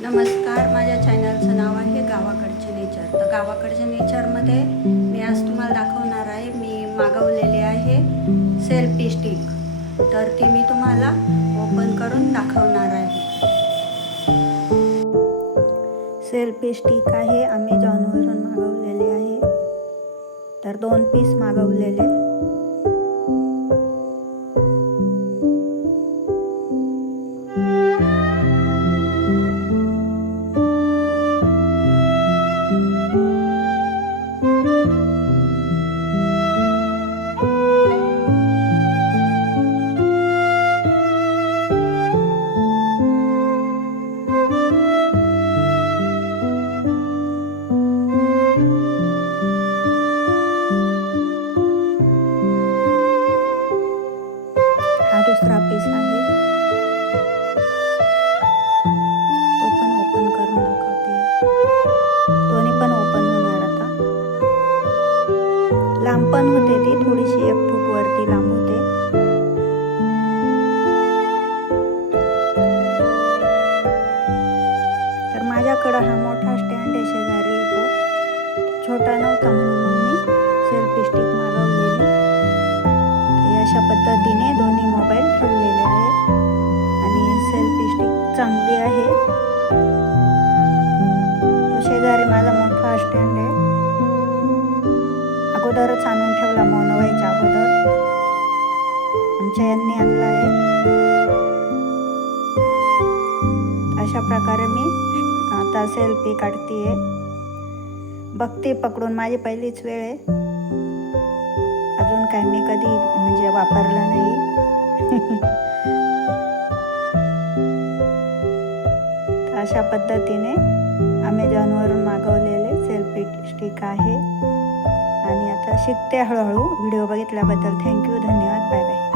नमस्कार माझ्या चॅनलचं नाव आहे गावाकडचे नेचर. तर गावाकडचे नेचरमध्ये मी आज तुम्हाला दाखवणार आहे मी मागवलेली आहे सेल्फी स्टिक. तर ती मी तुम्हाला ओपन करून दाखवणार आहे. सेल्फी स्टिक आहे अमेझॉनवरून मागवलेली आहे. तर दोन पीस मागवलेले. लांब पण होते ती थोडीशी एक फूट वरती लांब होते. तर माझ्याकडं हा मोठा स्टँड आहे शेजारी येतो छोटा नव्हता म्हणून मग मी सेल्फी स्टिक मागवलेली. अशा पद्धतीने दोन्ही मोबाईल ठेवलेले आहेत. आणि सेल्फी स्टिक चांगली आहे. तो शेजारी माझा मोठा स्टँड अगोदरच आणून ठेवला मौन अगोदर. आमच्या यांनी आणला आहे. अशा प्रकारे मी आता सेल्फी काढतीये. बघते पकडून माझी पहिलीच वेळ आहे. अजून काय मी कधी म्हणजे वापरलं नाही. अशा पद्धतीने अमेझॉनवरून मागवलेले सेल्फी स्टिक आहे. आणि आता शिकते हळूहळू. व्हिडिओ बघितल्याबद्दल थँक्यू धन्यवाद बाय बाय